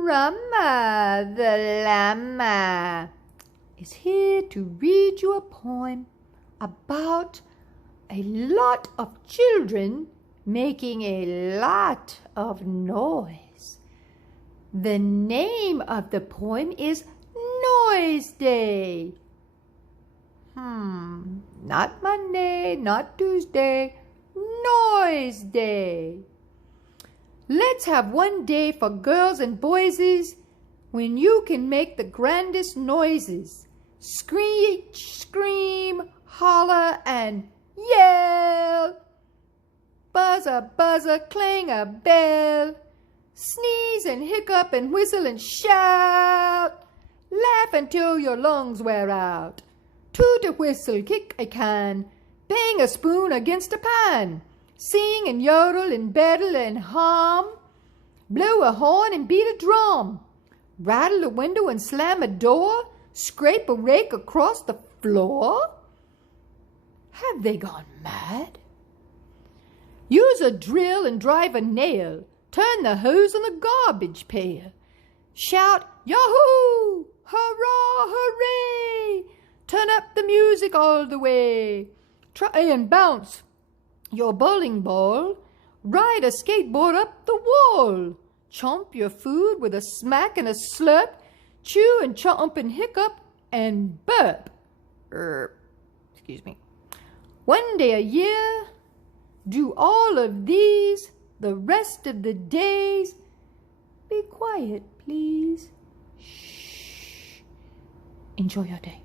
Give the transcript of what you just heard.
Rahma the llama is here to read you a poem about a lot of children making a lot of noise. The name of the poem is Noise Day. Not Monday, not Tuesday, Noise Day. Let's have one day for girls and boyses when you can make the grandest noises. Screech, scream, holler, and yell. Buzz a buzzer, clang a bell. Sneeze and hiccup and whistle and shout. Laugh until your lungs wear out. Toot a whistle, kick a can. Bang a spoon against a pan. Sing and yodel and battle and hum. Blow a horn and beat a drum. Rattle a window and slam a door. Scrape a rake across the floor. Have they gone mad? Use a drill and drive a nail. Turn the hose on the garbage pail. Shout, Yahoo! Hurrah! Hooray! Turn up the music all the way. Try and bounce your bowling ball. Ride a skateboard up the wall. Chomp your food with a smack and a slurp. Chew and chomp and hiccup and burp. Excuse me. One day a year, do all of these. The rest of the days, be quiet, please. Shh. Enjoy your day.